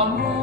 come.